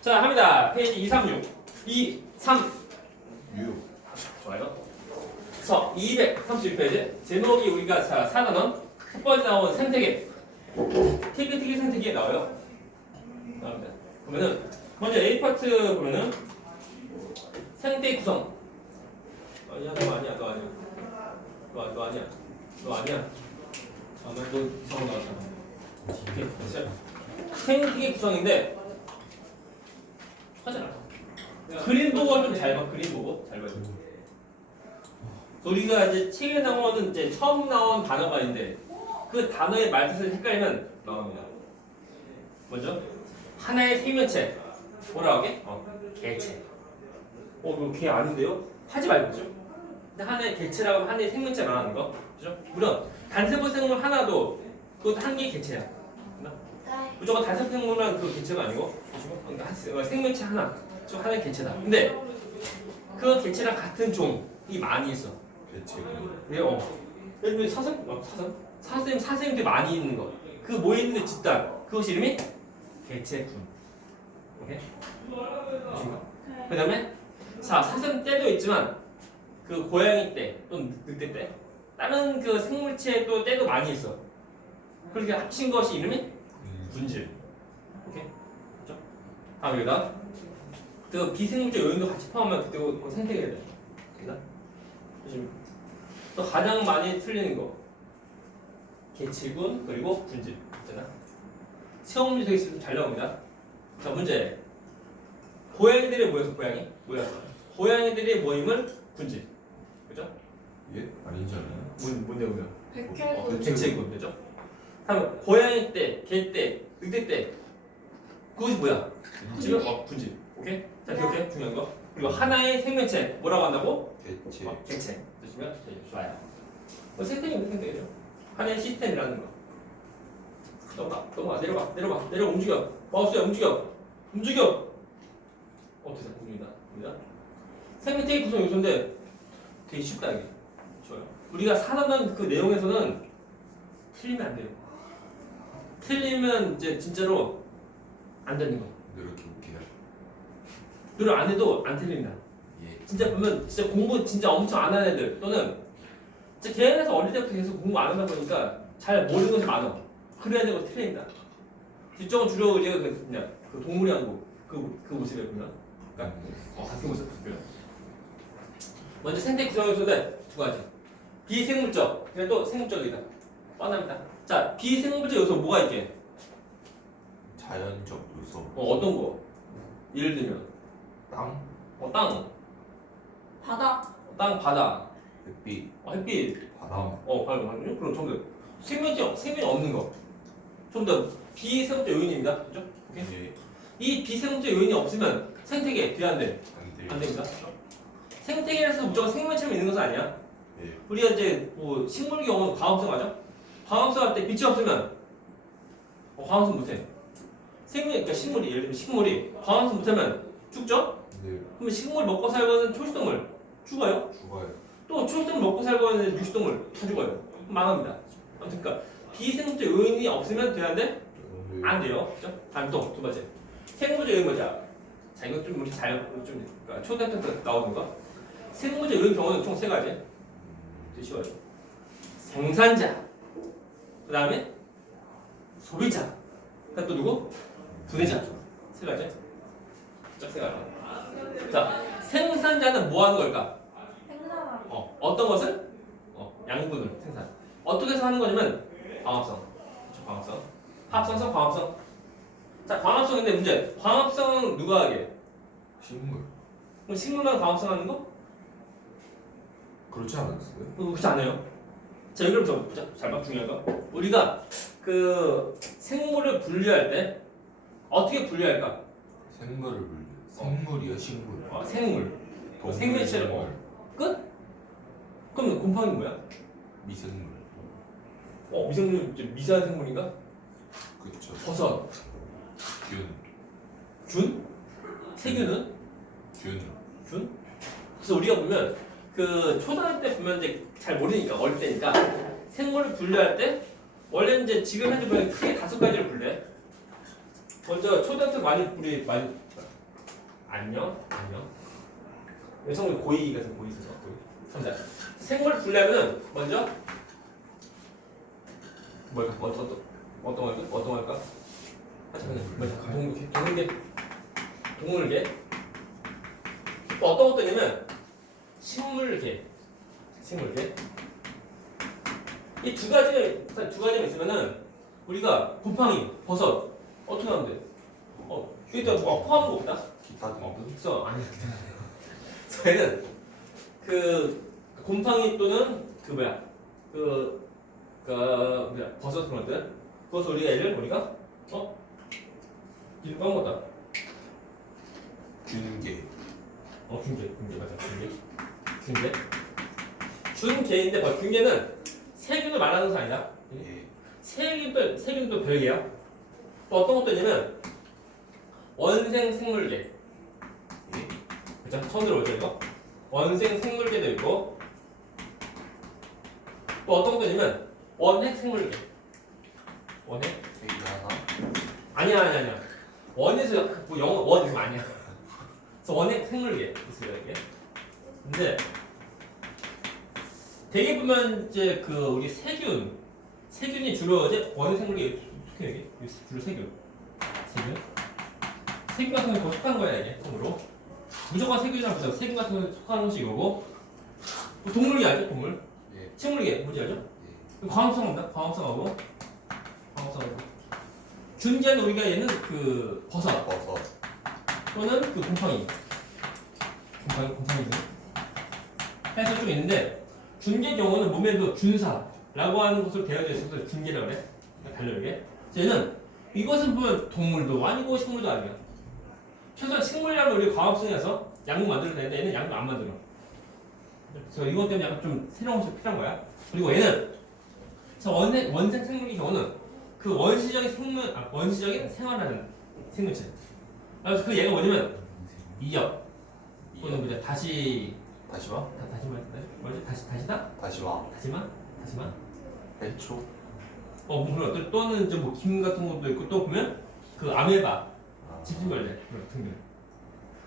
자, 합니다. 페이지 236. 2, 3. 6. 좋아요. 그래서 231페이지. 제목이 우리가 자, 4단원. 첫 번째 나온 생태계. TPT기 생태계에 나와요. 나옵니다. 그러면은, 먼저 A파트 보면은, 생태 구성. 아니야, 너 아니야, 너 아니야. 너 아니야. 너 아니야. 잠깐만, 너 이상한 거 나왔잖아. 오케이, 됐어요. 생태계 구성인데, 하잖아. 그림 보고 좀 잘 봐. 그림 보고 잘 봐요. 우리가 이제 책에 나오는 이제 처음 나온 단어가 있는데 그 단어의 말뜻을 헷갈리면 나옵니다. 먼저 하나의 생명체 뭐라고 하게? 개체. 이거 개 아닌데요? 하지 말고 그죠? 근데 하나의 개체라고 하면 하나의 생명체 말하는 거, 그죠? 물론 단세포 생물 하나도 그것도 한 개의 개체야. 무조건 단세포 생물만 그 개체가 아니고, 그죠? 생명체 하나, 저 하나의 개체다. 근데 그 개체랑 같은 종이 많이 있어. 개체군. 왜요? 예를 들면 사슴이 많이 있는 거. 그 모이는 게 집단. 그것이 이름이 개체군. 오케이? 그 다음에 사슴 떼도 있지만 그 고양이 떼 또는 늑대 떼 다른 그 생물체도 떼도 많이 있어. 그렇게 합친 것이 이름이 군질. 오케이? 그렇죠? 다음 여기다 그 비생물체 요인도 같이 포함하면 그때 그 생태계가 돼. 또 가장 많이 틀리는 거 개체군 그리고 군질 있잖아. 시험 문제 되게 있으면 잘 나옵니다. 자, 문제. 고양이들이 모여서 모였어. 고양이들의 모임을 군질. 그죠? 예? 아니잖아요. 뭔데 보면? 백혈군. 개체군. 그죠? 다음 고양이 떼, 개 떼, 늑대 떼. 그것이 뭐야? 지금 군질. 오케이? 자, 기억해. 중요한 거. 그리고 하나의 생명체 뭐라고 한다고? 개체. 개체. 주시면 좋아요. 시스템이 이렇게 되죠. 하나의 시스템이라는 거. 넘어가, 내려가, 움직여. 마우스야, 움직여. 됐어, 봅니다. 생명체의 구성 요소인데 되게 쉽다 이게. 좋아요. 우리가 사단단 그 내용에서는 틀리면 안 돼요. 틀리면 이제 진짜로 안 되는 거. 이렇게 웃기다. 노력 안 해도 안 틀린다. 예. 진짜 보면 진짜 공부 진짜 엄청 안 하는 애들 또는 진짜 걔네에서 어릴 때부터 계속 공부 안 하다 보니까 잘 모르는 것이 많아. 그래야 되고 틀린다. 이쪽은 주로 우리가 그냥 그 동물이 하고 그 모습에 보면 그러니까 같은 모습 보면 먼저 생태 구성 요소인데 두 가지. 비생물적 그래도 생물적이다. 뻔합니다. 자, 비생물적 요소 뭐가 있게? 자연적 요소. 어떤 거? 예를 들면 땅, 땅, 바다, 햇빛, 햇빛. 바람. 바람. 그럼 전부 다 생명이 없는 거. 좀 더 비생물적 요인입니다. 그죠? 오케이? 예. 이 비생물적 요인이 없으면 생태계 돼 안 돼? 안 됩니다. 생태계에서 무조건 생명체만 있는 것은 아니야. 예. 우리가 이제 뭐 식물 경우는 광합성 하죠? 광합성 할 때 빛이 없으면 광합성 못해. 그러니까 식물이 예를 들면 식물이 광합성 못하면 죽죠? 네. 그러면 식물 먹고 살고 있는 초식동물 죽어요? 죽어요. 또 초식동물 먹고 살고 있는 육식동물 다 죽어요. 그럼 망합니다. 아무튼 그러니까 비생물적 요인이 없으면 돼야 돼? 안 돼요. 그죠? 다음 또 두 번째. 생물적 요인 뭐냐? 자, 이거 좀 우리 그러니까 초등학교 때 나오는 거. 생물적 요인 경우는 총 세 가지. 되게 쉬워요. 생산자. 그 다음에 소비자. 그다음 또 누구? 분해자. 세 가지. 세 가지. 자, 생산자는 뭐 하는 걸까? 생산하고. 어떤 것을? 양분을 생산. 어떻게 해서 하는 거냐면 광합성. 광합성. 합성성, 광합성. 자, 광합성인데 문제. 광합성은 누가 하게? 식물. 그럼 식물만 광합성 하는 거? 그렇지 않았어요? 그렇지 않아요. 자, 여기를 좀 보자. 잘 봐, 중요한 거. 우리가 그 생물을 분류할 때 어떻게 분류할까? 생물을 분류. 생물이요, 식물. 생물. 동물, 생명체를 식물. 끝? 그럼 곰팡이 뭐야? 미생물. 미생물 미세한 생물인가? 그렇죠. 버섯. 균. 균? 세균은? 균. 균? 그래서 우리가 보면 그 초등학교 때 보면 이제 잘 모르니까 어릴 때니까 생물을 분류할 때 원래 이제 지금 현재 보면 크게 5가지를 분류해. 먼저 초등학교 우리 많이 안녕. 여성은 고이 같은 고이 있어서 고이. 자, 생물 분류하면은 먼저 뭘까? 어떤 걸까? 아 잠깐만. 뭐야? 동물계. 또 어떤 것들이냐면 식물계. 이 두 가지가 있으면은 우리가 곰팡이, 버섯 어떻게 하면 돼? 이게 또 포함한 거 없다? 기타 등. 있어. 아니. 저희는 그 곰팡이 또는 그 뭐야 버섯 그런 것들 그것을 우리가 이름 까먹었다. 균계. 균계 맞아. 균계. 균계인데 균계는 세균을 말하는 것이 아니라 예. 세균도 별개야. 또 어떤 것도 있냐면 원생 생물계. 예. 그죠? 처음 들어오죠 이거? 원생 생물계도 있고 또 어떤 것도 있냐면 원핵 생물계. 원핵? 세개 하나. 아니야. 원에서 뭐 영어 원 이거 아니야. 그래서 원핵 생물계 있어요 이게. 근데 대개 보면 이제 그 우리 세균이 주로 이제 원핵 생물계에 속해 여기 주로 세균 같은 거 속하는 거야 이게 통으로. 무조건 세균이랑 보자. 세균 같은 거 속하는 것이 이거고. 또 동물계 알죠? 동물. 예. 식물계 뭔지 알죠? 예. 광합성입니다. 광합성하고. 균계는 우리가 얘는 그 버섯 또는 그 곰팡이 해서 좀 있는데 균계 경우는 몸에 그 균사라고 하는 것으로 되어져 있어서 균계라고 그래. 달려 이게. 얘는 이것은 보면 동물도 아니고 식물도 아니야. 최소한 식물이라면 우리 광합성이라서 약물 만들어야 되는데 얘는 약물 안 만들어. 그래서 이것 때문에 약간 좀 새로운 것이 필요한 거야. 그리고 얘는 원생 생물의 경우는 그 원시적인 생활하는 생물체. 그래서 그 얘가 뭐냐면 이역 또는 뭐냐 다시 다시마. 다시마. 해초. 물론 또는 이제 뭐 김 같은 것도 있고 또 보면 그 아메바, 집중벌레 같은 게.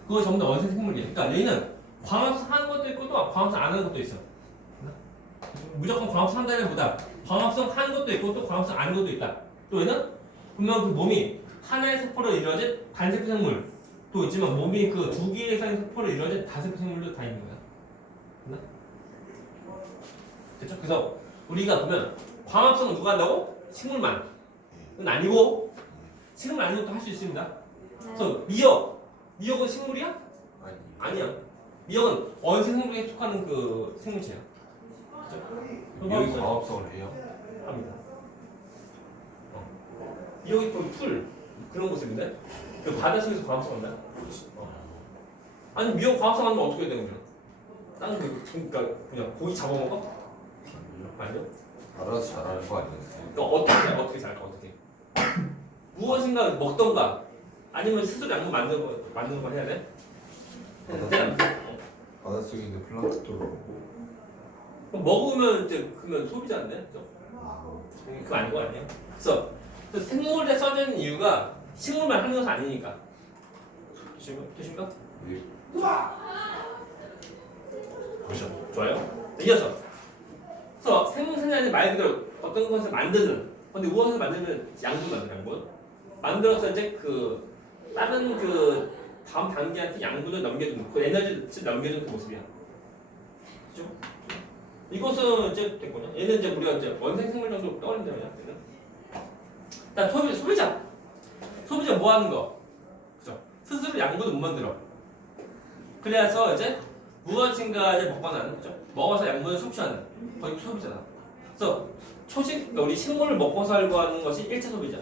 그거 전부 다 원생 생물이야. 그러니까 얘는 광합성 하는 것도 있고 또 광합성 안 하는 것도 있어. 무조건 광합성 한다는 보다 광합성 하는 것도 있고 또 광합성 안 하는 것도 있다. 또 얘는 분명 그 몸이 하나의 세포로 이루어진 단세포 생물 또 있지만 몸이 그 두 개의 이상의 세포로 이루어진 다세포 생물도 다 있는 거야. 됐죠? 그래서 우리가 보면 광합성은 누가 한다고? 식물만은 아니고 식물 아닌 것도 할 수 있습니다. 그래서 미역은 식물이야? 아니야. 미역은 원생 생물에 속하는 그 생물체야. 미역이 광합성을 해요? 합니다. 미역이 좀 풀 그런 모습인데 그 바닷속에서 광합성한다? 아니 미역 광합성하면 어떻게 되는 거야? 다른 그러니까 그냥 고기 잡아먹어? 아니요? 알아서 잘하는 거 아니었어요? 그러니까 어떻게 잘까 어떻게? 무엇인가 먹던가 아니면 스스로 약물 만드는 걸 해야 돼? 바닷속에 있는 플랑크톤을 먹고. 그럼 먹으면 이제 그러면 소비자인데, 그죠? 그거 아닌 거 아니에요? 그래서 생물에 써져 있는 이유가 식물만 하는 것은 아니니까. 되십니까? 예. 그렇죠. 좋아요. 이어서. 그래서 생물생산이 말 그대로 어떤 것을 만드는. 근데 무엇을 만들면 양분. 만들어서 이제 그 다른 그 다음 단계한테 양분을 넘겨주는 그 에너지를 넘겨주는 그 모습이야. 그죠? 이것은 이제 됐거든요. 얘는 이제 우리가 이제 원생 생물 정도 떠올린다면 얘는. 일단 소비자 뭐 하는 거? 그죠? 스스로 양분을 못 만들어. 그래서 이제 무엇인가 이제 먹거나 그죠? 먹어서 양분을 섭취하는 거의 소비자다. 그래서 그러니까 우리 식물을 먹고 살고 하는 것이 1차 소비자.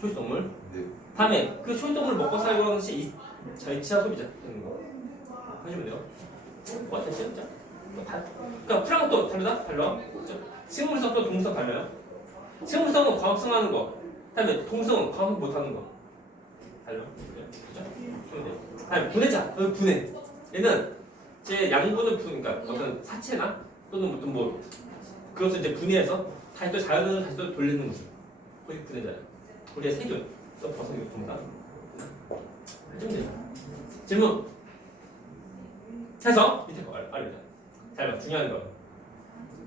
초식동물. 네. 다음에 그 초식동물을 먹고 살고 하는 것이 2차 소비자 되는 거. 하시면 돼요. 됐어요? 자. 그러니까 프랑도 달라? 그렇죠? 식물성도 동물성 달라요. 식물성은 광합성하는 거. 그다음에 동성은 광합성 못하는 거. 달라. 그렇죠? 다음에 분해자. 분해. 얘는 제 양분을 그러니까 어떤 사체나 또는 어떤 뭐 그것을 이제 분해해서 다시 또 자연으로 다시 또 돌리는 거죠. 그게 분해자예요. 우리의 세균, 또 버섯이 전부 다. 질문. 해서 밑에 거 알려줘. 잘 봐. 중요한 거.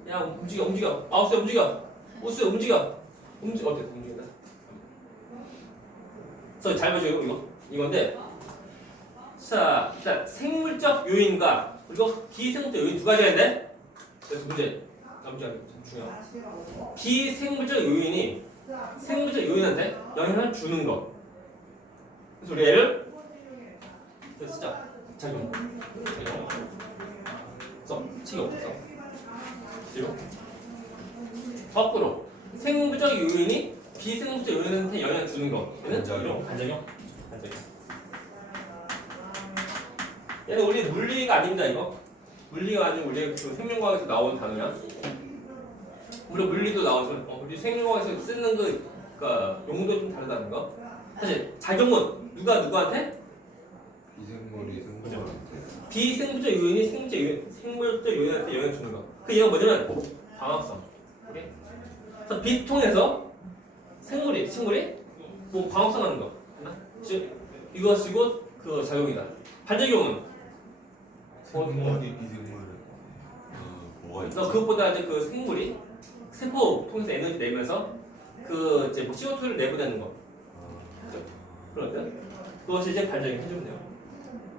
야 움직여. 마우스 움직여. 우스 움직여. 어때? 움직인다. 그래서 잘 보죠 이건데. 자 일단 생물적 요인과 그리고 비생물적 요인 두 가지가 있는데. 그래서 문제 남자 중요한. 비생물적 요인이 생물적 요인한테 영향을 주는 거. 그래서 우리 얘를 쓰자. 작용. 써. 책이 없어. 지금 거꾸로 생물적 요인이 비생물적 요인한테 영향을 주는 거. 얘는 이런 반작용. 얘는 우리 물리가 아닙니다 이거. 물리가 아니고 우리 그 생명과학에서 나온 단어야. 물론 물리도 나오지만 우리 생명과학에서 쓰는 그러니까 용도 좀 다르다는 거. 사실 작용은 누구한테? 비생물이 생물한테. 비생물적 요인이 생물적 요인한테 영향을 주는 거. 그 얘가 뭐냐면 광합성. 오케이? 그래서 빛 통해서 생물이 뭐 광합성하는 거. 맞나? 즉 이것이고 그 작용이다. 반작용은 생물이 비생물. 뭐가 있지? 그래서 그것보다 이제 그 생물이 세포 통해서 에너지 내면서 그 이제 뭐 CO2를 내보내는 거. 그런데 그것이 이제 반작용 해주면 돼요.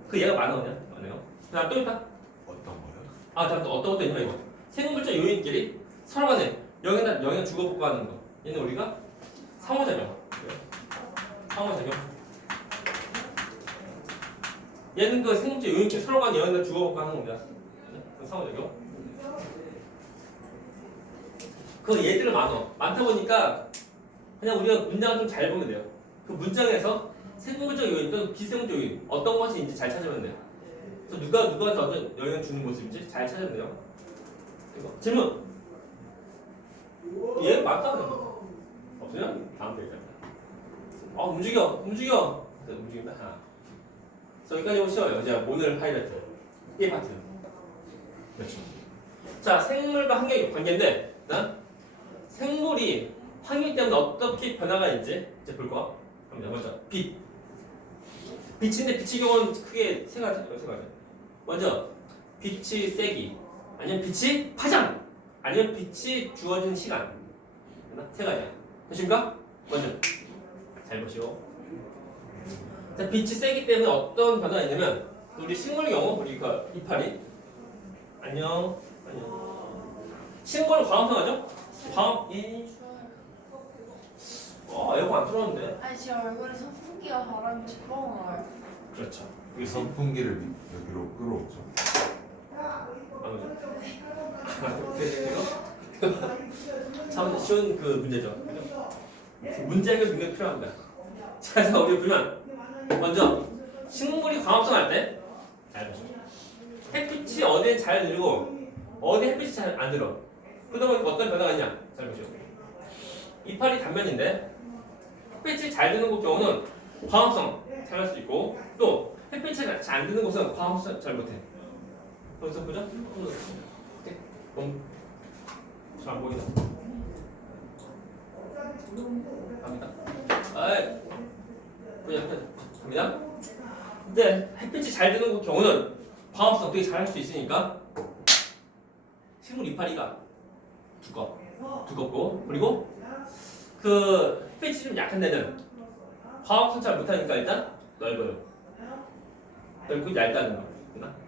그 얘가 많아요. 그다음 또 있다. 어떤 거요? 다음 또 어떤 것도 있냐 이거. 생물적 요인끼리 서로 간에 영향 주고받고 하는 거. 얘는 우리가 상호작용. 상호작용. 얘는 그 생물적 요인끼리 서로 간에 영향을 주고받고 하는 겁니다. 상호작용. 그 얘들은 많다 보니까 그냥 우리가 문장을 좀 잘 보면 돼요. 그 문장에서 생물적 요인 또는 비생물적 요인 어떤 것인지 잘 찾으면 돼요. 그래서 누가 어떤 영향을 주는 모습인지 잘 찾으면 돼요. 이거. 질문. 얘 맞다는 거 없으면 다음 페이지. 움직여. 그래서 움직인다. 그래서 여기까지 오시죠. 이제 오늘 하이라이트 1파트. 그렇죠. 자 생물과 환경의 관계인데 생물이 환경 때문에 어떻게 변화가 있는지 이제 볼 거야. 그럼 먼저 빛인데 빛의 경우는 크게 세 가지. 먼저 빛이 세기, 아니면 빛이 파장, 아니면 빛이 주어진 시간. 세 가지야. 되십니까? 먼저 잘 보시오. 자, 빛이 세기 때문에 어떤 변화가 있냐면 우리 식물 경우 우리가 이파리 안녕. 식물은 광합성하죠? 에어컨 안 틀었는데. 아니 제 얼굴에 선풍기가 바람이 부러워 나요. 그렇죠. 이 선풍기를 여기로 끌어오죠. 참 쉬운 그 문제죠. 문제 해결 능력이 필요합니다. 자, 그래서 우리 보면 먼저 식물이 광합성할 때 잘 보시죠. 햇빛이 어디에 잘 들고 어디 햇빛이 잘 안 들어. 그러다 보니까 어떤 변화가 있냐? 잘 보시죠. 이파리 단면인데 햇빛이 잘 드는 곳 경우는 광합성 잘 할 수 있고 또 햇빛이 잘 안 드는 곳은 광합성 잘 못해. 벌써 보죠? 잘 안 보이나? 갑니다. 갑니다. 근데 햇빛이 잘 드는 경우는 광합성 되게 잘 할 수 있으니까 식물 이파리가 두껍고 그리고 그 햇빛이 좀 약한 데는 광합성 잘 못하니까 일단 넓고 얇다는 거.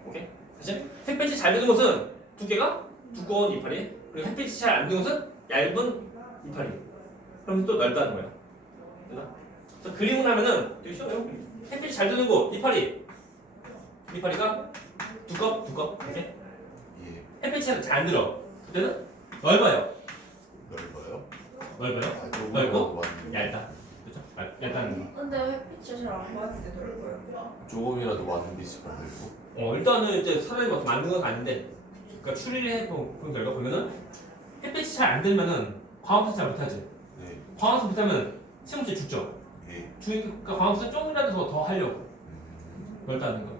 오케이? 사실 햇빛이 잘 드는 곳은 두께가 두꺼운 이파리 그리고 햇빛이 잘 안 드는 곳은 얇은 이파리. 그럼 또 넓다는 거야. 그래서 그림을 하면은 되게 쉬워요. 햇빛이 잘 드는 곳 이파리가 두껍. 오케이? 예. 햇빛이 잘 안 들어. 그때는 넓어요. 넓어요? 넓고 얇다. 그렇죠? 얇다는 거. 근데 햇빛이 잘 안 받을 때 넓어요. 조금이라도 많은 빛을 받들고. 일단은 이제 사람이 막 만든 건 아닌데, 그러니까 추리를 해본 결과 보면은 햇빛이 잘 안 들면은 광합성 잘 못하지. 네. 광합성 못하면 식물이 죽죠. 예. 그러니까 광합성 조금이라도 더 하려고 넓다는 거.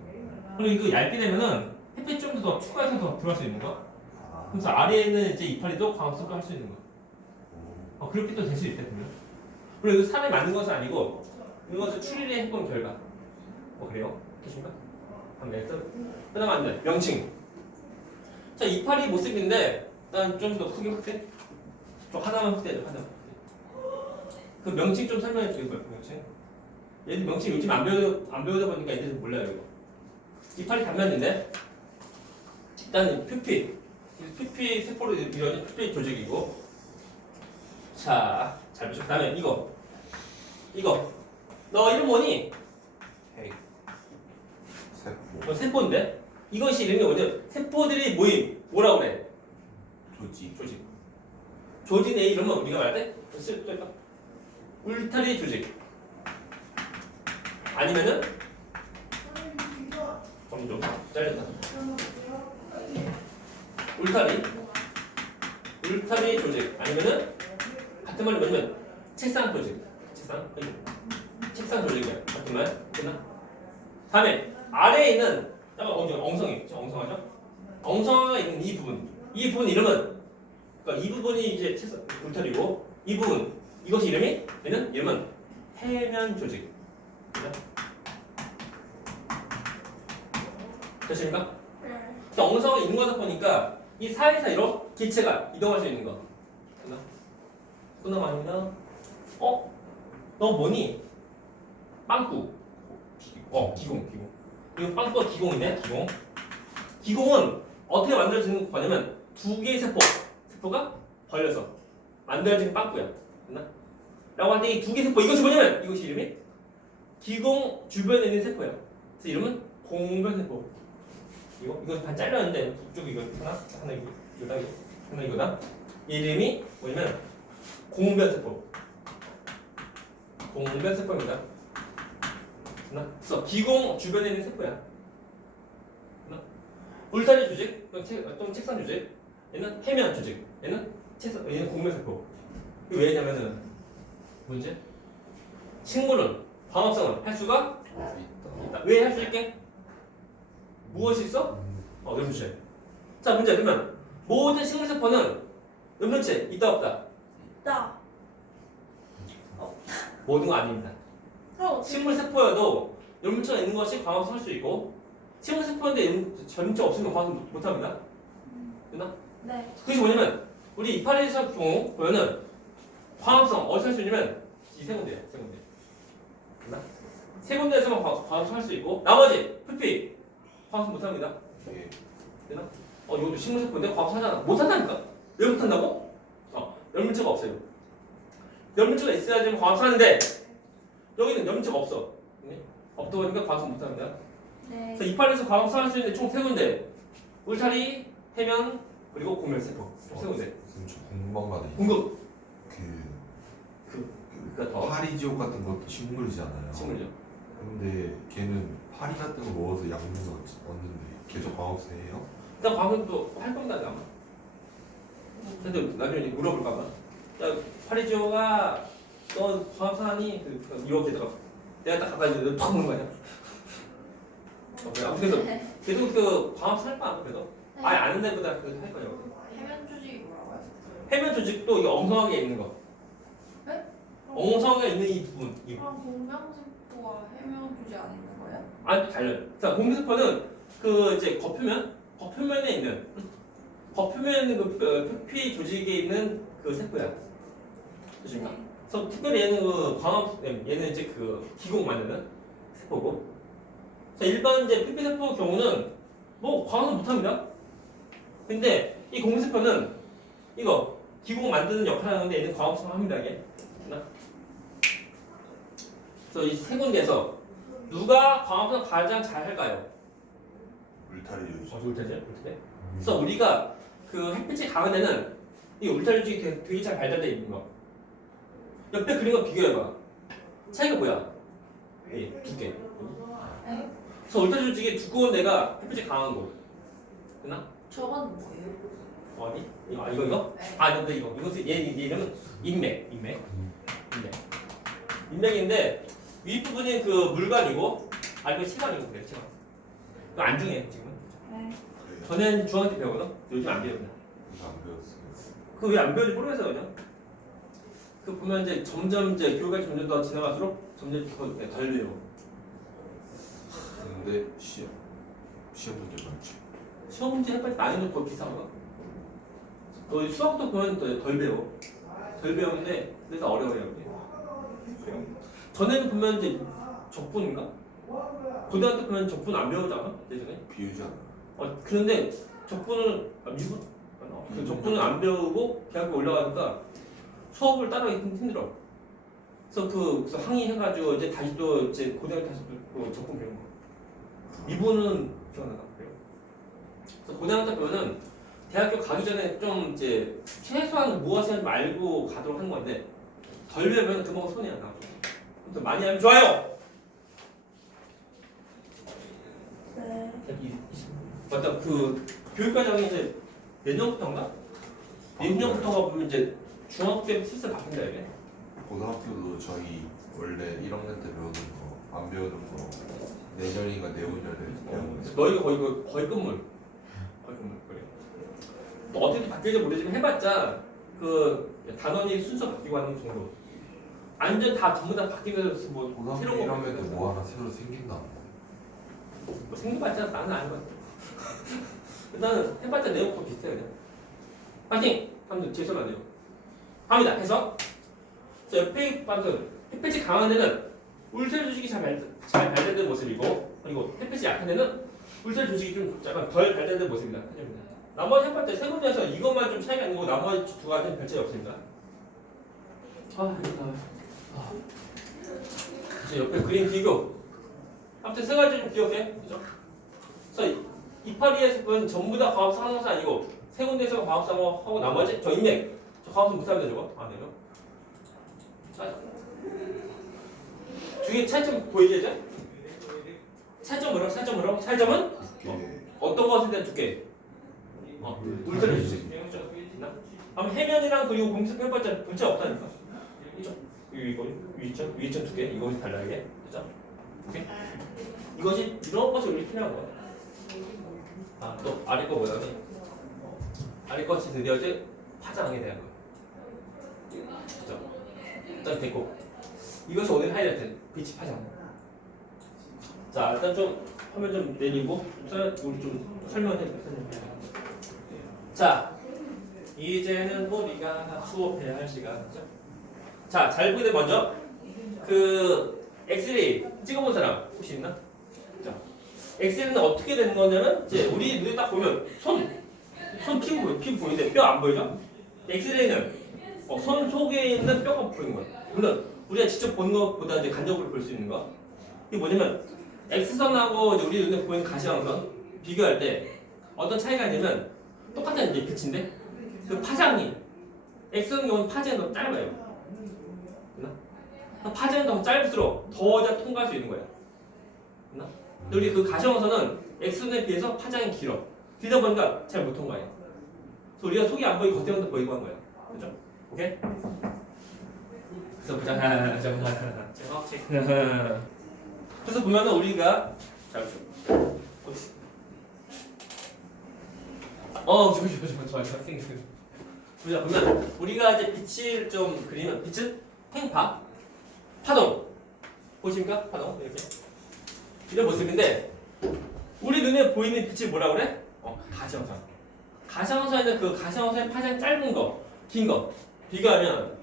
그리고 이거 얇게 되면은 햇빛 좀 더 추가해서 더 들어갈 수 있는 거야. 그래서 아래에 있는 이제 이파리도 광합성을 할 수 있는 거야. 그렇게 또 될 수 있대 보면. 그리고 이거 사람이 만든 것은 아니고 이것을 추리를 해본 결과. 그래요? 되십니까? 그다음 안 돼. 명칭. 자, 이파리 모습인데 난 좀 더 크게 볼게. 좀 하나만 확대해줘. 하나만. 그 명칭 좀 설명해 주세요. 명칭. 얘들 명칭 요즘 안 배우다 보니까 애들이 몰라요. 이거. 이파리 단면인데 일단 표피 세포로 이루어진 표피 조직이고. 자, 잘 보시고 그다음에 이거 너 이름 뭐니? 헤이. 세포. 너 세포인데 이것이 이름이 뭐냐? 세포들이 모임 뭐라 그래? 조직. 조직 내 이름은 우리가 말할 때 울타리 조직 아니면은 좀 잘렸다. 울타리 조직 아니면은 같은 말로 뭐냐면 책상 조직이야. 같은 말 됐나? 다음에 아래에 있는 엉성이 엉성하죠? 엉성이가 있는 이 부분 이름은 그러니까 이 부분이 이제 책상 울타리고 이 부분 이것이 이름은 해면 조직. 되십니까? 네. 엉성이 있는 거다 보니까 이 사이사이로 기체가 이동할 수 있는 거. 됐나? 끝나면 아닙니다. 너 뭐니? 빵꾸. 기공. 이거 빵꾸가 기공인데, 기공은 어떻게 만들어지는 거냐면 두 개의 세포가 벌려서 만들어진 빵꾸야. 됐나? 라고 하는데 이 두 개의 세포, 이것이 뭐냐면 이것이 이름이 기공 주변에 있는 세포야. 그래서 이름은 공변세포. 이거 반 잘렸는데 이쪽 이거 하나 이거다. 이름이 뭐냐면 공변세포입니다. 그래서 기공 주변에 있는 세포야. 울타리 조직, 또는 책상 조직, 얘는 해면 조직, 얘는 공변세포. 이게 왜냐면은 문제? 식물은 광합성을 할 수가 있다. 왜 할 수 있게? 무엇이 있어? 염료체. 자, 문제 그러면 모든 식물세포는 염료체 있다 없다? 있다. 모든 거 아닙니다. 그럼 어떻게? 식물세포여도 염료체가 있는 것이 광합성할 수 있고 식물세포인데 염료체 없으면 광합성 못합니다. 됐나? 네. 그게 뭐냐면 우리 이파리에서 경우 보면은 광합성 어디서 할 수 있냐면 이 세 군데야. 됐나? 세 군데에서만 광합성 할 수 있고 나머지 표피 광합성 못합니다. 예. 되나? 이것도 식물세포인데 광합성하잖아. 못한다니까? 왜 못한다고? 염료체가 없어요. 염료체가 있어야지 광합성하는데 여기는 염료체가 없어. 네? 없다 보니까 광합성 못합니다. 네. 그래서 이파리에서 광합성할 수 있는 총 세 군데. 울타리, 해면, 그리고 공멸세포. 총 세 군데. 지금 저 궁금한 거 하나 공급. 그 더 파리지옥 같은 것도 식물이잖아요. 식물이죠. 근데 걔는 파리 같은 거 먹어서 약물 얻는데 계속 광합성해요? 일단 광합성도 할 겁니다 아마. 근데 나중에 이제 물어볼까봐. 야 파리지오가 너 광합성하니? 이렇게 들어. 내가 딱 가까이 있는데 탁 먹는 거 아니야? 그래서 계속 그 광합성 할 거야 그래도. 아예 아는 데보다 할 거냐고. 해면 조직이 뭐라고요? 해면 조직도 이게 엉성하게 있는 거. 네? 엉성하게 있는 이 부분. 그럼 공명세포와 해면 조직 안 있는 거예요? 아니 달라요. 자 공세포는 그 이제 겉표면에 있는 그 표피 조직에 있는 그 세포야. 그렇습니까? 그래서 특별히 얘는 그 얘는 이제 그 기공 만드는 세포고. 자 일반 이제 표피 세포 경우는 뭐 광합성 못합니다. 근데 이 공세포는 이거 기공 만드는 역할을 하는데 얘는 광합성 합니다 이게. 그래서 이 세 군데에서 누가 광합성 가장 잘 할까요? 울타리 조직. 울타리죠? 울타리. 그래서 우리가 그 햇빛이 강한 데는 이 울타리 조직이 되게 잘 발달되어 있는 거. 옆에 그린 거 비교해봐. 차이가 뭐야? 두께. 네. 그래서 울타리 조직이 두꺼운 데가 햇빛이 강한 곳. 됐나? 저건 뭐예요? 어디? 이거? 네. 근데 이것은 얘 이름은 인맥. 인맥인데 윗부분이 그 물관이고 아래가 치관이고 그래 치관. 그거 안 중요해 지금은. 네. 그래요? 전엔 중학교 때 배우거든. 요즘 안 배우거든. 이거 안 배웠어요. 그 왜 안 배우는지 모르겠어요 그냥. 그 보면 이제 점점 이제 교육이 점점 더 지나갈수록 점점 더 배우고. 근데 시험 문제 많지. 시험 문제 햇볕 많이 넣고 비슷한 거. 너 수학도 보면 덜 배워. 덜 배우는데 그래서 어려워요. 이게. 전에는 보면 이제 적분인가? 고등학교 때 보면 적분 안 배우잖아. 예전에. 비우지 않아. 그런데 적분을 미분? 그 적분을 안 배우고 대학교 올라가니까 수업을 따라하기 힘들어. 그래서 항의해가지고 이제 다시 또 이제 고등학교 다시 또 적분 배운 거. 미분은 기억나나? 그래서 고등학교 때 배우는 대학교 가기 전에 좀 이제 최소한 무엇을 좀 알고 가도록 하는 건데 덜 배우면 금방 손이 안 나죠. 또 많이 하면 좋아요. 네. 맞다. 그 교육과정이 이제 내년부터인가? 내년부터가 보면 이제 중학교 때 슬슬 바뀐다 이게. 고등학교도 저희 원래 1학년 때 배우는 거 안 배우는 거 내년인가 내후년에 배우는 거. 너희가 거의 끝물. 거의 끝물 그래. 또 어떻게 바뀔지 모르지만 해봤자 그 단원이 순서 바뀌고 하는 정도. 완전 다 전부 다 바뀌면서 뭐 고등학교 새로운 거 1학년 때 뭐 하나 새로 생긴다. 뭐 생각봤자 나는 아닌 것 같아. 일단은 해봤자 내용도 비슷해 그냥. 파이팅! 하면 제일 안 돼요. 합니다. 해서 자, 옆에 반은 햇빛이 강한 데는 울셀 조직이 잘 발달된 모습이고 그리고 햇빛이 약한 데는 울셀 조직이 좀 약간 덜 발달된 모습이다. 나머지 한 번째 세 군데에서 이것만 좀 차이가 있는 거고 나머지 두 가지는 별 차이 없습니다. 이제 옆에 그림 비교. 아무튼 세 가지 좀 기억해. 그죠? 그래서 이파리에서 보면 전부 다 과학사 하는 것은 아니고 세 군데에서 과학사 하고 나머지 저 인맥 저 과학사 못하는데 저거 안 돼요. 뒤에 차이점 보이지 이제? 차이점 뭐라고? 차이점은 어떤 것에 대한 두께? 물들을 주지. 그럼 해면이랑 그리고 공습 해봤자 분자 없다니까. 그죠? 이거 위점 두께 이것이 달라게. 그죠? 오케이? 이것이 이런 것이 우리 필요한 거야. 또 아래 거 뭐냐면 아래 것이 드디어 이제 파장에 대한 거. 그죠? 일단 됐고 이것이 오늘 하이라이트 빛이 파장. 자 일단 좀 화면 좀 내리고 우리 좀 설명해. 자 이제는 우리가 수업해야 할 시간이죠. 자 잘 보이는 먼저 그 엑스레이 찍어본 사람 혹시 있나? 자 엑스레이는 어떻게 되는 거냐면 이제 우리 눈에 딱 보면 손 피부 보이는데 뼈 안 보이죠? 엑스레이는 손 속에 있는 뼈가 보이는 거야. 물론 우리가 직접 보는 것보다 이제 간접으로 볼 수 있는 거. 이게 뭐냐면 X선하고 이제 우리 눈에 보이는 가시광선 비교할 때 어떤 차이가 있냐면 똑같은 이제 빛인데 그 파장이 X선 경우는 파장이 더 짧아요. 파장이 더 짧을수록 더 잘 통과할 수 있는 거야. 근데 우리 그 가시광선은 X선에 비해서 파장이 길어. 길다 보니까 잘 못 통과해. 그래서 우리가 속이 안 보이고 겉에만 더 보이고 한 거야. 그죠? 오케이? 그래서 보자. 그래서 보면은 우리가 잠시만. 저기 학생들. 보자 보면 우리가 이제 빛을 좀 그리면 빛은 행파, 파동. 보십니까? 파동 이렇게 이런 모습인데 우리 눈에 보이는 빛이 뭐라 그래? 가시광선. 가시광선에는 그 가시광선의 파장 짧은 거, 긴 거 비교하면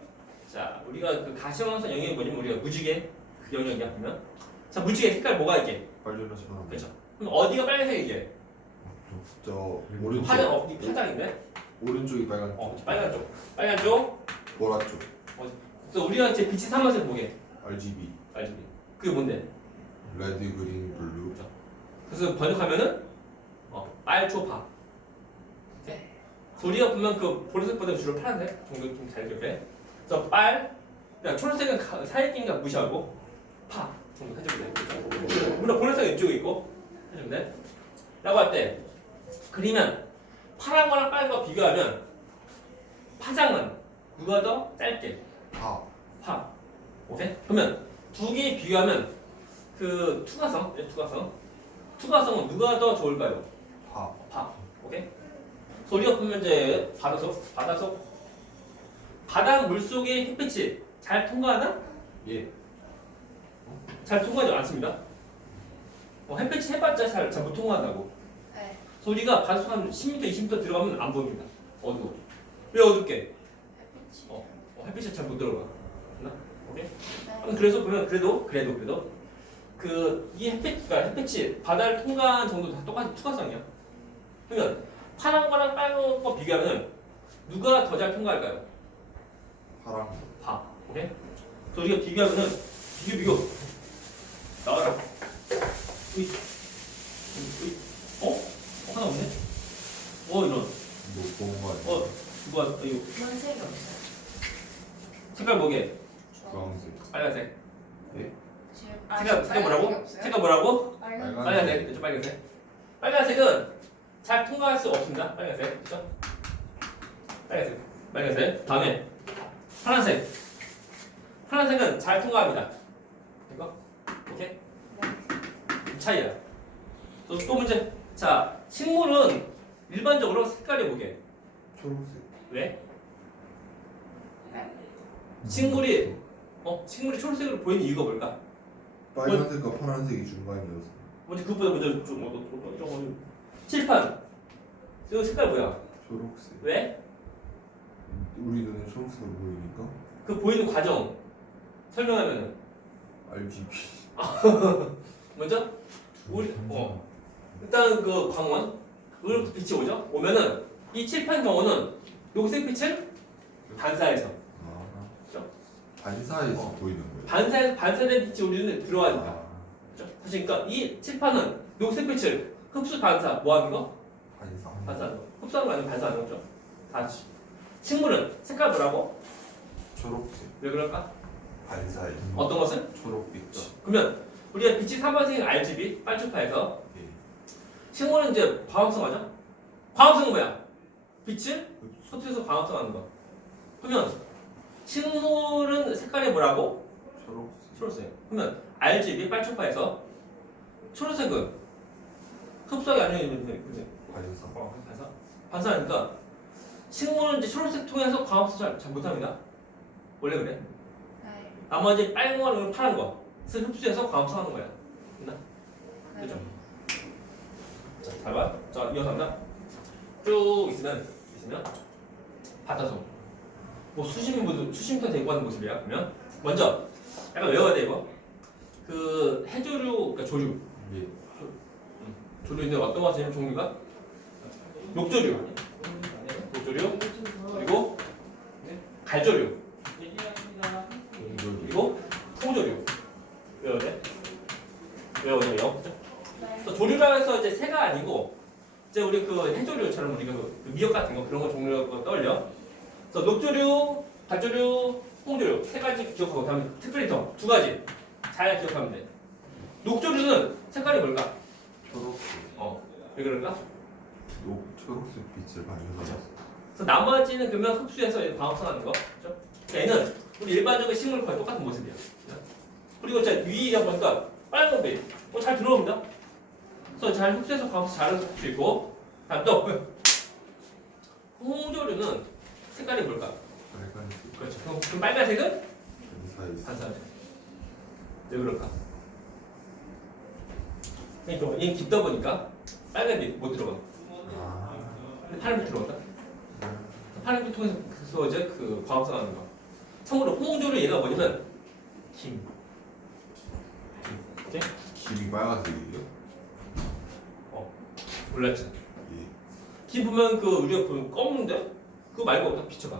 자 우리가 그 가시광선 영역이 뭐냐면 우리가 무지개 그 영역이야 보면 자 무지개 색깔 뭐가 있게? 빨간색 하나. 그렇죠. 그럼 어디가 빨간색이게? 저 오른쪽. 파장인데? 오른쪽이 빨간. 빨간 쪽. 보라 쪽. 그래서 우리가 이제 빛이 삼아서 뭐게? RGB. RGB. 그게 뭔데? 레드, 그린, 블루. 그래서 번역하면은 빨초파. 그래서 우리가 보면 그 보라색보다 주로 파란색 정도 좀 잘 기억해. 그래서 그러니까 초록색은 사이 끼니까 무시하고 파 정도 해주면 돼. 물론 보라색은 이쪽에 있고 해주면 돼. 라고 할 때 그리면 파란 거랑 빨간 거 비교하면 파장은 누가 더 짧게? 파. 오케이? 그러면 두 개 비교하면 그 투과성은 누가 더 좋을까요? 파. 오케이? 그래서 우리가 보면 이제 바닥 물속의 햇빛이 잘 통과하나? 예. 잘 통과하지 않습니다. 햇빛이 해봤자 잘 못 통과한다고. 네. 소리가 반속 한 10m, 20m 들어가면 안 보입니다. 어두워. 왜 어둡게? 햇빛이. 햇빛이 잘 못 들어가. 됐나? 오케이? 네. 그래서 보면 그래도 그 이 그러니까 햇빛이 바다를 통과한 정도 다 똑같은 투과성이야. 그러면 파란 거랑 빨간 거 비교하면 누가 더 잘 통과할까요? 파랑 봐. 오케이? 그래서 우리가 비교하면은 비교 나와라. 으이. 으이. 하나 없네. 이런. 못 본 거 아니야? 누가 이거 연색이 없어요. 색깔 뭐게? 주황색. 빨간색. 지금 색깔 뭐라고? 색깔 뭐라고? 빨간. 빨간색. 그렇죠, 빨간색. 빨간색은 잘 통과할 수 없습니다. 빨간색. 그렇죠? 빨간색. 다음에 파란색. 파란색은 잘 통과합니다. 이거? 오케이? 차이야. 또 문제. 자, 식물은 일반적으로 색깔이 뭐게? 초록색. 왜? 네? 식물이 초록색으로 보이는 이유가 뭘까? 빨간색과 파란색이 중간이어서. 먼저 그것보다 먼저 좀 칠판. 이거 색깔 뭐야? 초록색. 왜? 우리 눈에 초록색으로 보이니까. 그 보이는 과정 설명하면은 RGB. 먼저 우리 일단 그 광원 그로부터 빛이 오죠. 오면은 이 칠판 경우는 녹색 빛을 반사해서 그렇죠? 반사에서 보이는 거예요. 반사된 빛이 우리 눈에 들어가니까 아, 그렇죠? 사실 그러니까 이 칠판은 녹색 빛을 흡수 반사 뭐 하는 거? 반사. 반사하는 거. 흡수하는 거 아니면 반사하는 거죠. 다시 식물은 색깔 뭐라고? 초록색. 왜 그럴까? 반사에. 어떤 것을? 초록빛. 그러면 우리가 빛이 3번생 RGB 빨주파에서 예. 식물은 이제 광합성하죠? 광합성은 뭐야? 빛을 흡수해서 광합성하는 거. 그러면 식물은 색깔이 뭐라고? 초록색. 초록색. 그러면 RGB 빨주파에서 초록색은 흡수하기 아니면 그지? 반사. 반사. 반사하니까 식물은 이제 초록색 통해서 광합성 잘 못합니다. 원래 그래. 네. 나머지 빨간 거는 파란 거. 흡수해서 광합성하는 거야. 됐나? 네. 그죠? 자, 잘 봐. 자, 이어서 한다. 쭉 있으면 바다송. 뭐 수십 미터 되고 하는 모습이야. 그러면 먼저 약간 외워야 돼 이거. 그 해조류, 그러니까 조류. 예. 조류인데 어떤 거 지금 종류가? 녹조류, 그리고 갈조류, 그리고 통조류. 외워야 돼. 외워. 그래서 조류라 해서 이제 새가 아니고 이제 우리 그 해조류처럼 우리가 그 미역 같은 거 그런 거 종류가 떠올려. 그래서 녹조류, 갈조류, 홍조류 세 가지 기억하고 다음에 특별히 더 두 가지 잘 기억하면 돼. 녹조류는 색깔이 뭘까? 초록색. 왜 그럴까? 초록색 빛을 반사해서. 그래서 나머지는 그러면 흡수해서 광합성하는 거. 그렇죠? 얘는 우리 일반적인 식물 거의 똑같은 모습이야. 그리고 자 위에 보니까 빨간 빛, 잘 들어옵니다. 그래서 잘 흡수해서 광합성 잘 할 수 있고. 다음 또 홍조류는 색깔이 뭘까? 빨간색. 그렇죠. 그럼 빨간색은 반사에서. 반사하죠. 왜 그럴까? 그러니까 얘는 깊다 보니까 빨간 빛 못 들어가. 아. 근데 파란 빛 들어간다. 파란 빛 통해서 이제 그 광합성하는 거. 참고로 홍조류 얘가 뭐냐면 김. 오케이? 김이 빨간색이에요? 몰랐지. 예. 김 보면 그 우리가 보면 검은데 그거 말고 딱 비춰봐.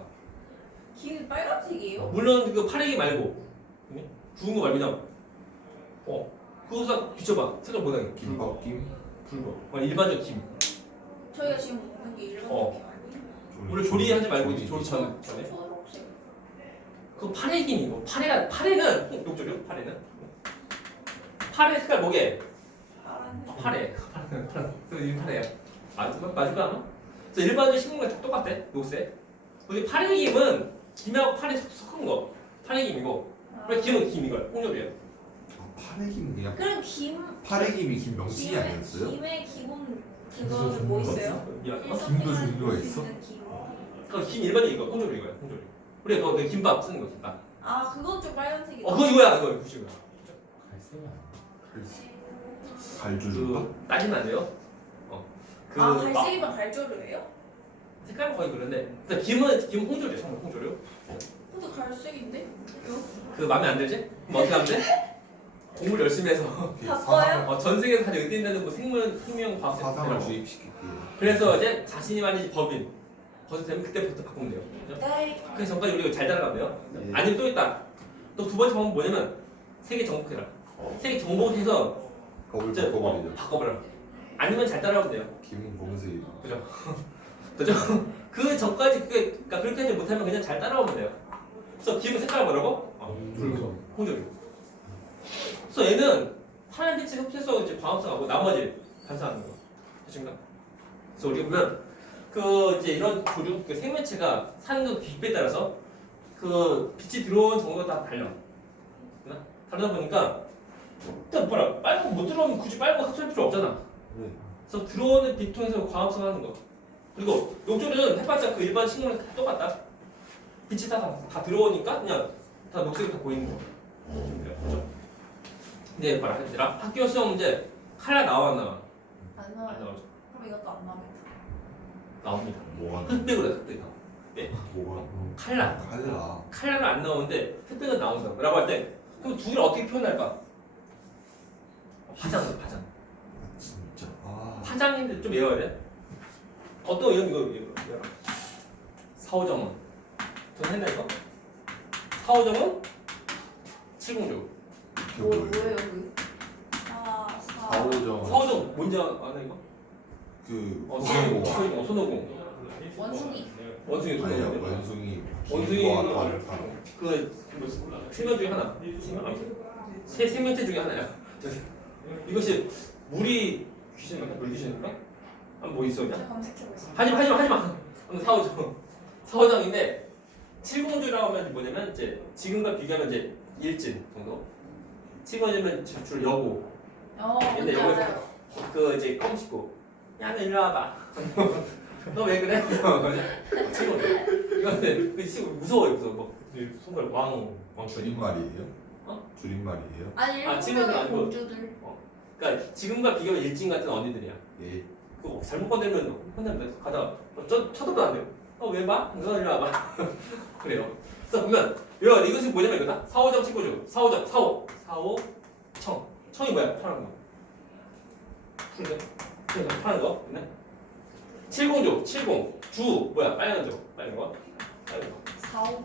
김이 빨간색이에요? 물론 그 파래기 말고 구운 거 말고 그냥 그거 딱 비춰봐. 색깔 뭐다? 김밥김? 붉어. 일반적 김. 저희가 지금 먹는 게 일반 어. 김 아니에요? 우리 조리하지 말고 조리. 조리 전에. 초록색. 그 파래김이고 파래는 녹조류 파래는 파래 색깔 뭐게? 파란색. 파래. 그래서 이 파래야. 맞을까 아마? 그래서 일반적 식물과 다 똑같대. 녹색. 근데 파래김은 김하고 파래 섞은 거. 파래김이고. 그래 김은 김이걸. 홍조류야. 파래김 그냥 그럼 김 파래김이 김 명칭이 아니었어요? 김의 기본 그거는 뭐 있어요? 김도 종류가 있어? 김 일반적인 거 홍조류 이거야. 홍조류. 우리가 그 김밥 쓰는 거 김밥. 아 그건 좀 빨간색이다. 그거 이거야. 이거 구식이야. 갈색. 갈주류가? 따지면 안 돼요. 갈색이면 갈조류예요? 색깔은 거의 그런데 일단 김은 홍조류, 정말 홍조류. 근데 갈색인데? 그 마음에 안 들지? 그럼 어떻게 하면 돼? 공부를 열심히 해서 바꿔요? 전 세계에서 가장 의대되는 뭐 생명 과학 사상을 센터. 주입시킬게요. 그래서 이제 자신이 만든 법인 거기서 되면 그때부터 바꾸면 돼요. 그죠? 네. 그 전까지 우리가 잘 따라가면 돼요. 예. 아니면 또 있다. 또 두 번째 방법은 뭐냐면 세계 정복해라. 세계 정복해서 법을 이제 바꿔버리죠. 바꿔버려. 아니면 잘 따라가면 돼요. 김은 검은색이고. 그죠? 그죠? 그 전까지 그러니까 그렇게 하지 못하면 그냥 잘 따라오면 돼요. 그래서 기분 색깔 뭐라고? 붉은 홍조류. 그래서 얘는 파란 빛을 흡수해서 이제 광합성하고 나머지 반사하는 거. 되신가? 그래서 우리가 보면 그 이제 이런 조류 그 생명체가 사는 그 깊이에 따라서 그 빛이 들어온 정도가 다 달라. 다르다 보니까 일단 뭐라 빨간 거 못 들어오면 굳이 빨간 거 흡수할 필요 없잖아. 네. 그래서 들어오는 빛 통해서 광합성하는 거. 그리고 녹조류는 해봤자 그 일반 식물은 다 똑같다. 빛이 다 들어오니까 그냥 다 녹색이 다 보이는 거. 그렇죠? 근데 봐라 얘들아 학교 시험 문제 칼라 나와 안 나와? 안 안 나와요. 나오죠. 그럼 이것도 안 나오겠다. 나옵니다. 뭐가? 흑백으로 해 흑백. 뭐가? 칼라. 칼라는 안 나오는데 흑백은 나온다. 라고 할 때 그럼 두 개를 어떻게 표현할까? 파장. 진짜. 아. 파장인데 좀 외워야 돼. 어떤 이거 외워라. 사오정은. 전 했나 이거? 사오정은 칠공조. 이게 뭐예요? 뭐예요 그? 사오정. 사오정 뭔지 아나 이거? 그 손오공. 손오공. 원숭이. 원숭이 아니야 손오공. 원숭이. 원숭이 기와 달을 타고. 그 세면 중에 하나. 세 생명체 중에 하나야. 이것이 물이 귀신인가? 물 귀신인가? 뭐 있어 그냥? 제가 검색해보고 있어요. 하지마. 사오정. 사오정인데 칠공주라고 하면 뭐냐면 이제 지금과 비교하면 이제 일진 정도. 칠공주면 주로 여고. 뭔지 여기서 알아요. 그 이제 껌 씹고 야 너 일로 와봐. 너 왜 그래? 칠공주. 이건데 그 친구 무서워요. 뭐 손가락 왕 줄임말이에요? 어? 줄임말이에요? 아니 친구는 일본의 아니고. 공주들. 그러니까 지금과 비교하면 일진 같은 언니들이야. 예. 그거 잘못 건들면 혼나면 가다가 쳐다도 안 돼요. 왜 봐? 너 일로 와봐. 그래요. 그래서 보면 이것이 뭐냐면 이거다. 사오정 친구죠. 사오정 사오 청이 뭐야? 파란 거. 푸른데? 파란 거. 네? 칠공조 주 뭐야? 빨간 조 빨간 거. 사오.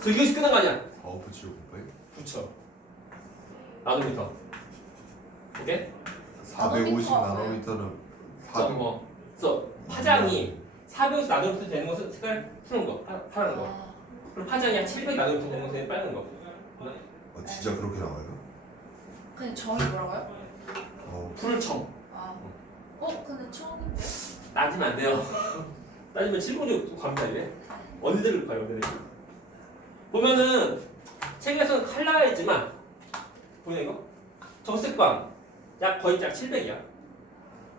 그래서 이것이 끝난 거 아니야? 사오프 칠공파이? 붙여. 나노미터. 오케이? 450 나노미터 나노미터는 그래서 파장이 400에서 나노미터 되는 것은 색깔 푸른 거, 파란 거. 그리고 파장이 한 700 나노미터 되는 것은 빨간 거. 아 진짜 그렇게 나와요? 근데 정이 뭐라고요? 풀청. 근데 처음인데? 따지면 안 돼요. 따지면 7공주 갑니다 이래. 언니들을 봐요, 언니들. 보면은 책에서는 칼라이지만 보이는 이거? 적색광 약 거의 약 700이야.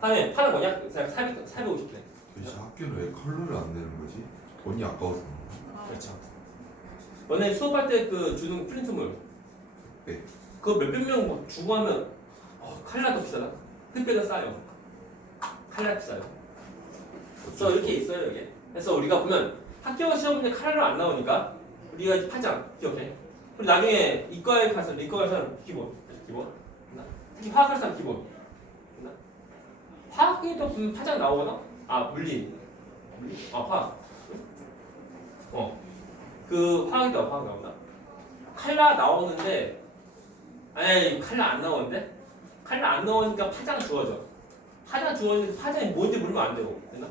다음에 파란 거 약 450대. 도대체 학교는 왜 컬러를 안 내는 거지? 돈이 아까워서 그런가? 그렇죠. 너네 수업할 때 그 주는 프린트물. 네. 그거 몇백 명 뭐 주고 하면 칼라도 비싸다. 흑백은 싸요. 칼라 비싸요. 그래서 이렇게 있어요 여기. 그래서 우리가 보면 학교 시험에 칼라로 안 나오니까 우리가 이제 파장 기억해. 그리고 나중에 이과에 가서 기본. 특히 화학할 사람 기본. 화학에도 보면 파장 나오거든. 물리. 화학. 그 화학 나온다. 칼라 나오는데 아니 칼라 안 나오는데? 칼라 안 나오니까 파장 주어져. 파장 주어지는데 파장이 뭔지 모르면 안 되고 됐나?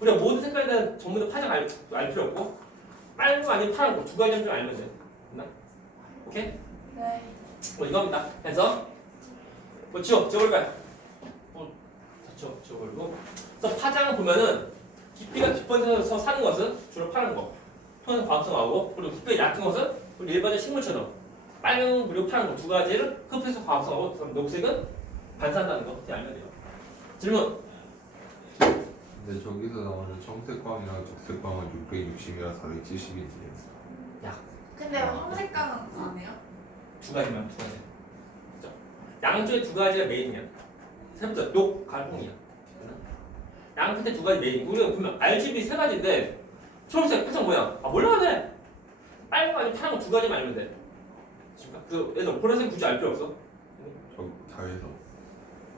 우리가 모든 색깔에 대한 전부 다 파장 알 필요 없고 빨간 거 아니면 파란 거 두 가지 좀 알면 돼. 됐나? 오케이? 네. 이겁니다. 그래서 지워볼까요? 지워버리고. 그래서 파장을 보면은 깊이가 깊은 데서 사는 것은 주로 파란 거. 통해서 과합성하고 그리고 깊이가 얕은 것은 우리 일반적 식물처럼 빨간 그리고 파란 거 두 가지를 흡수해서 과합성하고 그다음 녹색은 반사한다는 거 어떻게 알면 돼요. 질문. 근데 저기서 나오는 청색광이랑 적색광은 660이랑 470인데요. 근데 황색깔은 안 해요? 두 가지만 두 가지. 그죠? 양쪽에 두 가지가 메인이야. 세 번째 녹 갈봉이야. 양 끝에 두 가지 메인. 우리가 보면 RGB 세 가지인데 초록색 표정 뭐야? 아 몰라도 돼. 빨간 거 아니면 파란 거 두 가지만 알면 돼. 그 얘들 보라색 굳이 알 필요 없어. 저 다해서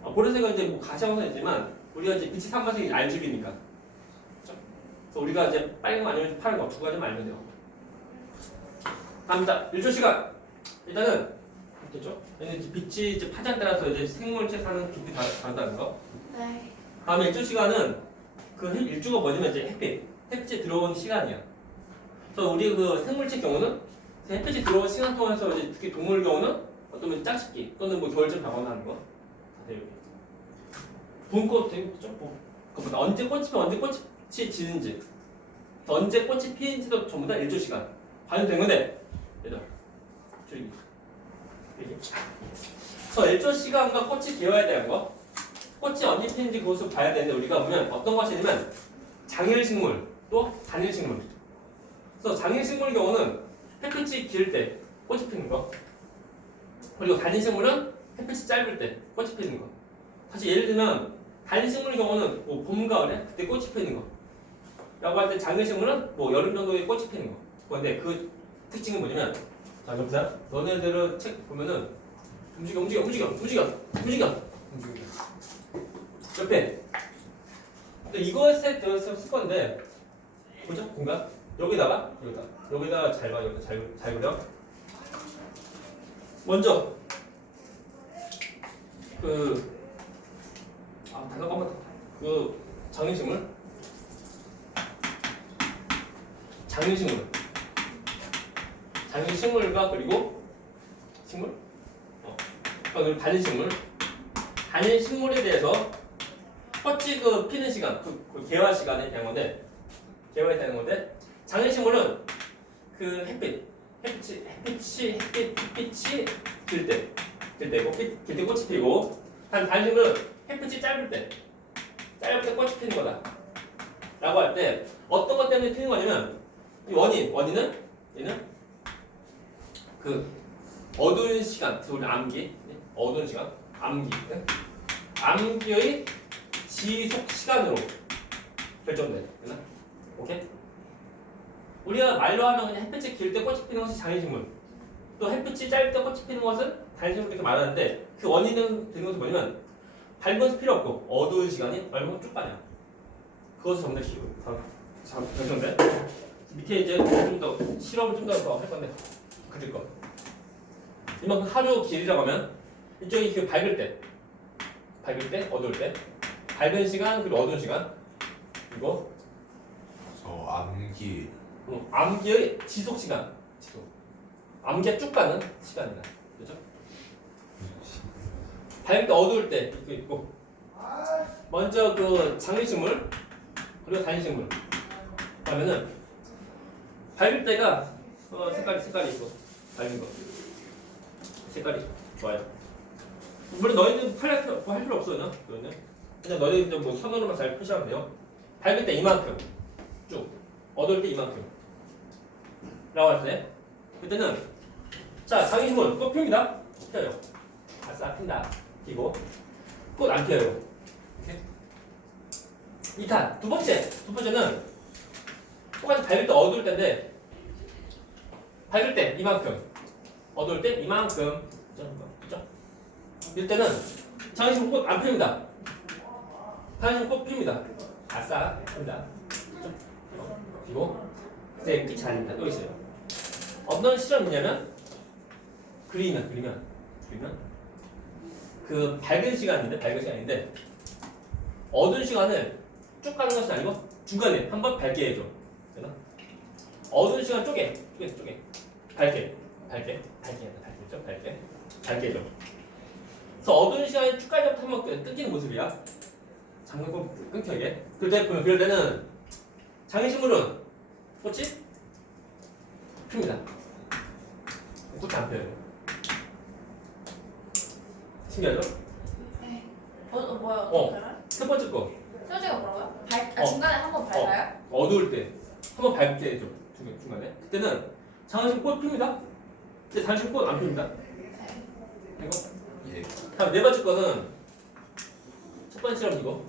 보라색은 이제 뭐 가시화선이지만 우리가 이제 빛이 삼가색이 RGB니까. 그렇죠? 그래서 우리가 이제 빨간 거 아니면 파란 거 두 가지만 알면 돼요. 갑니다. 1조 시간. 일단은 됐죠? 빛이 이제 파장에 따라서 이제 생물체 사는 깊이 다르다는 거. 네. 다음에 1조 시간은 그 1조가 뭐냐면 이제 햇빛이 들어온 시간이야. 그래서 우리 그 생물체 경우는 햇빛이 들어온 시간 동안에서 이제 특히 동물 경우는 어떤 면 짝짓기 또는 뭐 겨울쯤 다거나 하는 거. 봄꽃 되겠죠? 그보다 언제 꽃이 피면 언제 꽃이 지는지, 언제 꽃이 피는지도 전부 다 1조 시간 반영된 건데, 얘들아, 저기. 그래서 1조 시간과 꽃이 개화에 대한 거, 꽃이 언제 피는지 그것을 봐야 되는데 우리가 보면 어떤 것이냐면 장일식물 또 단일식물. 그래서 장일식물 경우는 햇빛이 길 때 꽃이 피는 거, 그리고 단일식물은 햇빛이 짧을 때 꽃이 피는 거. 사실 예를 들면 단일식물 경우는 뭐 봄, 가을에 그때 꽃이 피는 거. 라고 할 때 장일식물은 뭐 여름 정도에 꽃이 피는 거. 그런데 그 특징은 뭐냐면, 자, 보자. 너네들은 책 보면은 움직여. 옆에. 근데 이거에 대해서 쓸 건데, 보자. 공간. 여기다가 잘 봐. 여기다 잘 그려. 먼저 잠깐만. 장일식물과 그리고 식물? 그리고 단일식물에 대해서 꽃이 그 피는 시간, 그 개화 시간에 대한 건데, 장일식물은 그 햇빛이 길 때 꽃이 피고, 단일식물은 햇빛이 짧을 때 꽃이 피는 거다. 라고 할 때 어떤 것 때문에 피는 거냐면, 이 원인은 얘는 그 어두운 시간, 우리 어두운 시간, 암기의 지속 시간으로 결정돼. 오케이? 우리가 말로 하면 그냥 햇빛이 길 때 꽃이 피는 것이 장일식물, 또 햇빛이 짧을 때 꽃이 피는 것은 단일식물 이렇게 말하는데, 그 원인은 되는 것은 뭐냐면 밝은 것은 필요 없고 어두운 시간이 얼마나 쭉 가냐. 그것을 전부 다 결정돼. 밑에 이제 좀 더 실험을 좀 더 할 건데 그릴 거. 이만큼 하루 길이라고 하면 이쪽이 그 밝을 때, 어두울 때, 밝은 시간 그리고 어두운 시간, 그리고 암기의 지속 시간, 암기가 쭉 가는 시간이다. 그렇죠? 밝을 때 어두울 때 이거 있고, 먼저 그 장일식물 그리고 단일식물 그러면은 밝을 때가 색깔이 있고 밝은 거 색깔이 좋아요. 물론 너희는 할 필요 없어요. 그냥 너희는 좀 뭐 선으로만 잘 표시하면 돼요. 밝을 때 이만큼 쭉, 어두울 때 이만큼 라고 할 때, 그때는 자, 장일식물 꽃 핍니다. 펴요. 아싸, 핀다. 피고 꽃 안 펴요. 오케이? 2탄 두 번째는 똑같이 밝을 때 어두울 때인데, 밝을 때 이만큼, 어두울 때 이만큼. 그죠? 이때는 장일식물 꽃 안 핍니다. 단일식물 꽃 핍니다. 아싸, 핍니다. 그리고 이제 끝이 아닙니다. 또 있어요. 어떤 실험이냐면, 그리면 그 밝은 시간인데 어두운 시간을 쭉 가는 것이 아니고 중간에 한번 밝게 해줘. 되나? 어두운 시간 쪼개 밝게 해줘. 그래서 어두운 시간이 쭉 가는 것부터 한번 끊기는 모습이야. 잠깐 끊겨 이게. 그럴 때는 장일식물은 꽃이 핍니다. 꽃이 안 펴요. 신기하죠? 네. 뭐야? 어떻게 알아요? 첫 번째 거. 소지가 뭐라고요? 중간에 한 번 밝아요? 어두울 때 한번 밝게 해줘. 중간에. 그때는 장일식물 꽃 핍니다. 근데 단일식물 꽃 안 핍니다. 네. 이거? 예. 다음 네 번째 거는 첫 번째 실험 이거.